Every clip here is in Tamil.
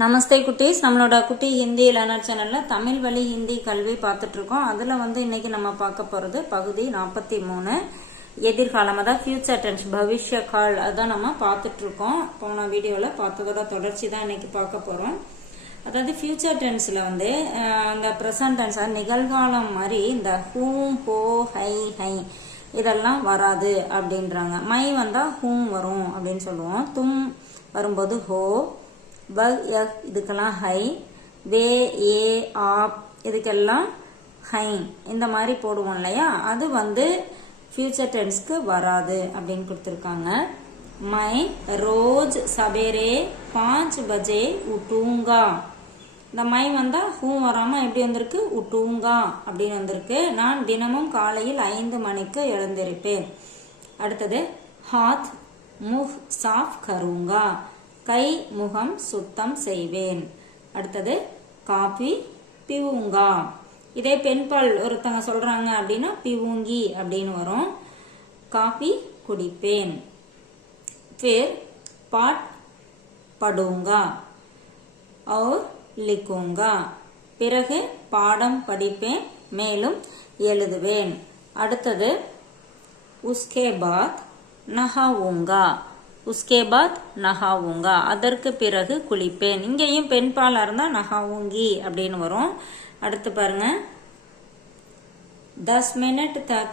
நமஸ்தே குட்டீஸ். நம்மளோட குட்டி ஹிந்தி லேர்னர் சேனல்ல தமிழ் வழி ஹிந்தி கல்வி பார்த்துட்டு இருக்கோம். அதுல இன்னைக்கு நம்ம பார்க்க போறது பகுதி 43 எதிர்காலம், அதாவது ஃபியூச்சர் டென்ஸ், பவிஷ்ய கால். அதான் நம்ம பார்த்துட்டு இருக்கோம். போன வீடியோல பார்த்ததோட தொடர்ச்சி தான் இன்னைக்கு பார்க்க போறோம். அதாவது ஃபியூச்சர் டென்ஸ்ல இந்த பிரசன்ட் டென்ஸ், நிகழ்காலம் மாதிரி இந்த ஹூம், ஹோ, ஹை, ஹை இதெல்லாம் வராது அப்படின்றாங்க. மை வந்தா ஹூம் வரும் அப்படின்னு சொல்லுவோம். தும் வரும்போது ஹோ, பக், யக் இதுக்கெல்லாம் ஹை, வே, ஏ, ஆப் இதுக்கெல்லாம் ஹை இந்த மாதிரி போடுவோம் இல்லையா, அது ஃபியூச்சர் டென்ஸ்க்கு வராது அப்படின்னு கொடுத்துருக்காங்க. மை ரோஜ் சவேரே 5 பஜே உட்டூங்கா. இந்த மை வந்தா ஹூம் வராம எப்படி வந்திருக்கு, உட்டூங்கா அப்படின்னு வந்திருக்கு. நான் தினமும் காலையில் 5 மணிக்கு எழுந்திருப்பேன். அடுத்தது ஹாத் முஹ் சாஃப் கருங்கா, கை முகம் சுத்தம் செய்வேன். அடுத்தது காபி பிவுங்கா. இதே பெண்பால் ஒருத்தங்க சொல்றாங்க அப்படின்னா பிவுங்கி அப்படின்னு வரும். காபி குடிப்பேன். फिर பாட் படுங்கா और लिखूंगा. பிறகு பாடம் படிப்பேன், மேலும் எழுதுவேன். அடுத்தது उसके बाद नहाऊंगा. उसके बाद नहाऊंगा அதற்கு பிறகு குளிப்பேன். இங்கேயும் பெண்பாலா இருந்தா நஹாவுங்கி அப்படின்னு வரும். அடுத்து பாருங்க, 10 मिनट तक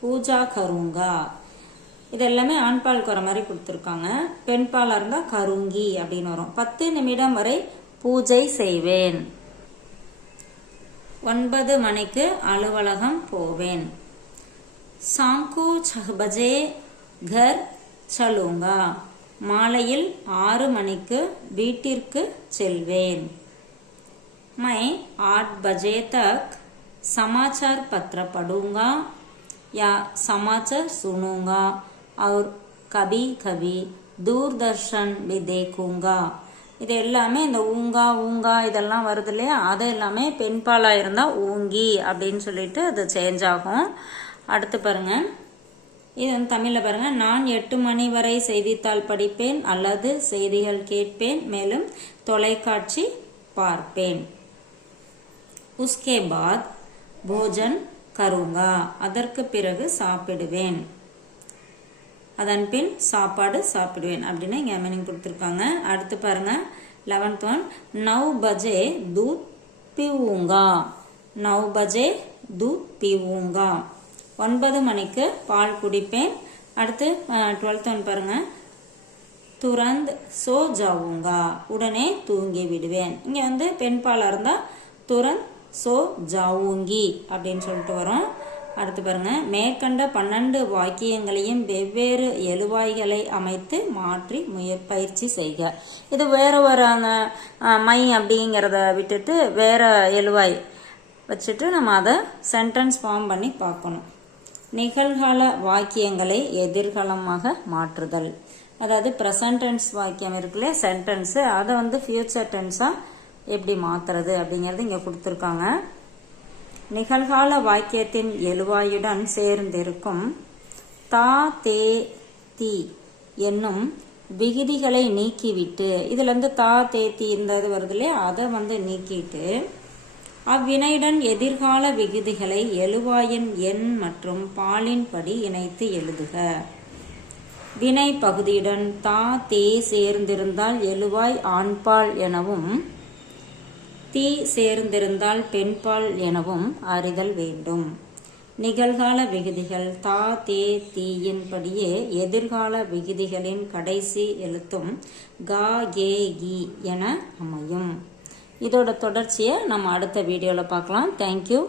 पूजा करूंगा. இது எல்லாமே ஆண்பால் வர மாதிரி கொடுத்துருக்காங்க. பெண்பாலா இருந்தா கருங்கி அப்படின்னு வரும். 10 நிமிடம் வரை பூஜை செய்வேன். 9 மணிக்கு அலுவலகம் போவேன். शाम को 6 बजे घर चलूंगा. மாலையில் 6 மணிக்கு வீட்டிற்கு செல்வேன். मैं 8 बजे तक समाचार पत्र पढ़ूंगा या समाचार सुनूंगा और कभी कभी दूरदर्शन भी देखूंगा. இது எல்லாமே இந்த ஊங்கா ஊங்கா இதெல்லாம் வருது இல்லையா, அது எல்லாமே பெண்பாலா இருந்தா ஊங்கி அப்படின்னு சொல்லிட்டு அது சேஞ்ச் ஆகும். அடுத்து பாருங்க, இது தமிழ்ல பாருங்க, நான் 8 மணி வரை செய்தித்தாள் படிப்பேன் அல்லது செய்திகள் கேட்பேன், மேலும் தொலைக்காட்சி பார்ப்பேன். உஸ்கே பாத் போஜன் கருங்கா. அதற்கு பிறகு சாப்பிடுவேன். அதன் பின் சாப்பாடு சாப்பிடுவேன் அப்படின்னு இங்க மீனிங் கொடுத்துருக்காங்க. அடுத்து பாருங்க 11th one, 9 பஜே दूध पीऊंगा. 9 பஜே दूध पीऊंगा. 9 மணிக்கு பால் குடிப்பேன். அடுத்து 12th one பாருங்க, துரந்த் சோ ஜாவுங்கா. உடனே தூங்கி விடுவேன். இங்க பெண்பாலா இருந்தா துரந்த் சோ ஜாவுங்கி அப்படின்னு சொல்லிட்டு வரும். அடுத்து பாருங்க, மேற்கண்ட 12 வாக்கியங்களையும் வெவ்வேறு எழுவாய்களை அமைத்து மாற்றி பயிற்சி செய்க. இது வேற ஒரு மை அப்படிங்கிறத விட்டுட்டு வேற எழுவாய் வச்சுட்டு நம்ம அதை சென்டென்ஸ் ஃபார்ம் பண்ணி பார்க்கணும். நிகழ்கால வாக்கியங்களை எதிர்காலமாக மாற்றுதல். அதாவது ப்ரெசன்ட் டென்ஸ் வாக்கியம் இருக்குல்ல சென்டென்ஸ், அதை ஃபியூச்சர் டென்ஸா எப்படி மாத்துறது அப்படிங்கறது இங்க கொடுத்துருக்காங்க. நிகழ்கால வாக்கியத்தின் எழுவாயுடன் சேர்ந்திருக்கும் தா, தே, தி என்னும் விகுதிகளை நீக்கிவிட்டு, இதுல இருந்து தா, தே, தி இந்த இது வருது இல்லையா, அதை நீக்கிட்டு அவ்வினையுடன் எதிர்கால விகுதிகளை எழுவாயின் எண் மற்றும் பாலின் படி இணைத்து எழுதுக. வினை பகுதியுடன் தா, தே சேர்ந்திருந்தால் எழுவாய் ஆண்பால் எனவும், தீ சேர்ந்திருந்தால் பெண்பால் எனவும் அறிதல் வேண்டும். நிகழ்கால விகுதிகள் தா, தே, தீயின் படியே எதிர்கால விகுதிகளின் கடைசி எழுத்தும் கா, கே, கி என அமையும். இதோட தொடர்ச்சியை நம்ம அடுத்த வீடியோல பார்க்கலாம். தேங்க்யூ.